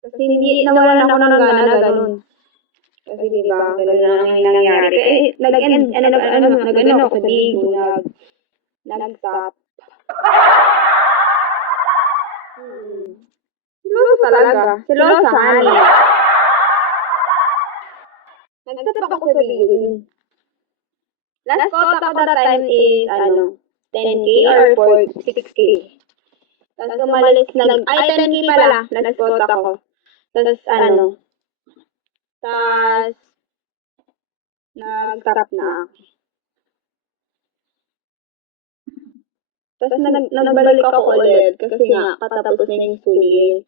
Kasi hindi nawalan ako ng gana, ganun. Kasi diba, ganun na lang yung nangyari. Kaya nag-ano ako sa Bigo, nag-stop. Silosa talaga. Silosa, honey. Nag-stop ako sa Bigo. Last quote ako that time is, 10K or 6K. Tapos umalis 10K pala, last quote ako. Tapos tapos nag-stop na ako. Tapos nagbalik ako ulit kasi nga patapos na yung school year.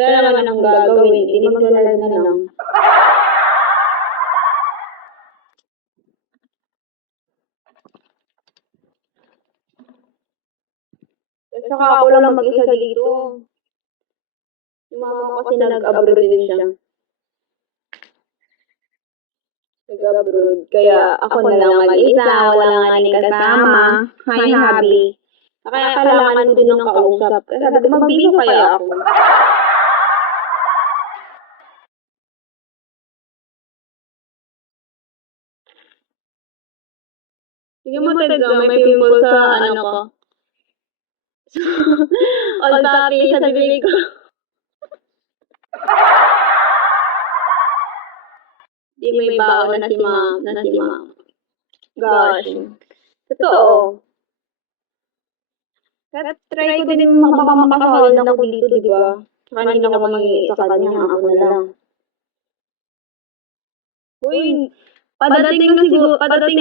Wala naman akong gagawin, hindi maglalaro na lang. Saka ako lang mag-isa dito. Yung mama ko kasi nag-abroad din siya. Nag-abroad. Kaya ako na lang mag-isa, wala nga ni kasama. Hi, hubby. Kaya kailangan ko din ng kausap. Kaya sabi ko, magbigo kaya ako. Sige mo, Tedro, may pimple sa ko. On topic sa bibig ko. Di may baon na si ma'am. Gosh. Totoo. Kaya try ko din makakahawal na ako dito, di ba? Saka hindi na ako mangingi sa kanya, ako na lang. Uy, padating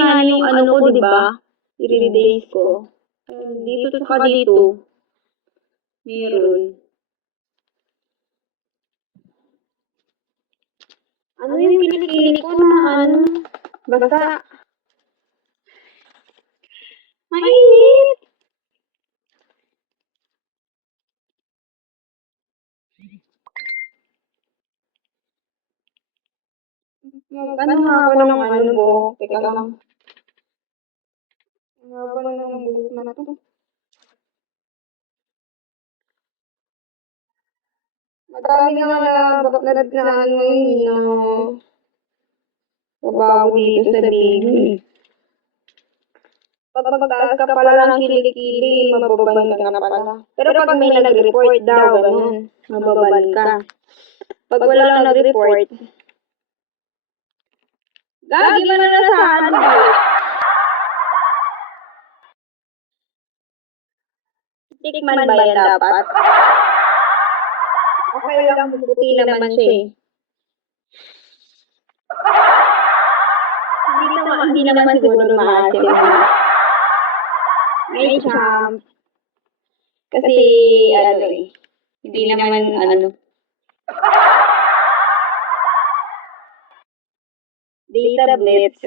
nga yung ko, di ba? 3 days ko. Dito saka dito. Meron. Ano yung kilikili ko na basta. Mainit! Ano nga ako ng ko? Teka lang. Ano ba ng buhok na to? Madami nga na mabaho dito sa bibig. Pag magtaas ka pala ng kilikili, mababan ka na pala. Pero pag may nag-report daw, ganun, mababan ka. Pag wala lang nag-report, gagi mo na saan ba? Tikman ba yan dapat? Okay lang, buti naman siya eh. Hindi naman siguro maasim. May champ. Kasi, hindi naman, data blitz.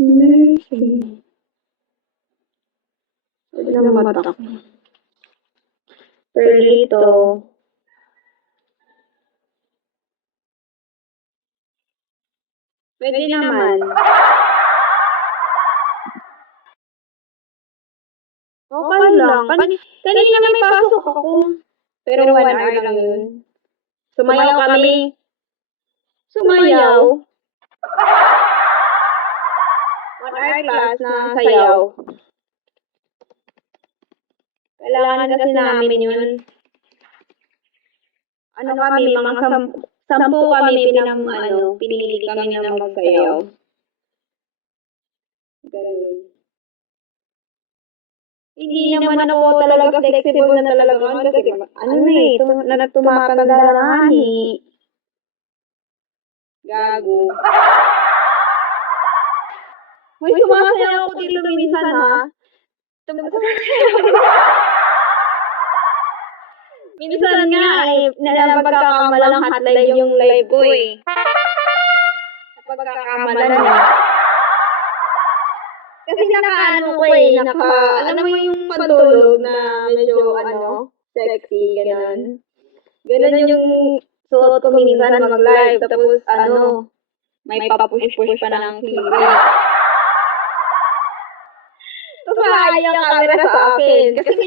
Mercy. Pwede na matak. Perlito. Pwede naman. Okay lang. Kanina may pasok ako. Pero 1 hour lang yun. Sumayaw kami. Sumayaw. 1 hour class na sayaw. Kailangan kasi namin yun. Kami, mga 10 kami pinili kami na magsayaw. Ganun. Hindi naman ako talaga flexible na talaga kasi tumatanda na gago. May sumasayaw ako dito minsan minsan nga napagkakamalang hotline yung live ko eh. Napagkakamalan kasi alam mo yung pantulog na medyo sexy, ganun. Ganun yung suot suot ko minsan mag-live. Tapos, may papush-push pa ng kilig. Tapos, maayaw ang camera sa akin. Kasi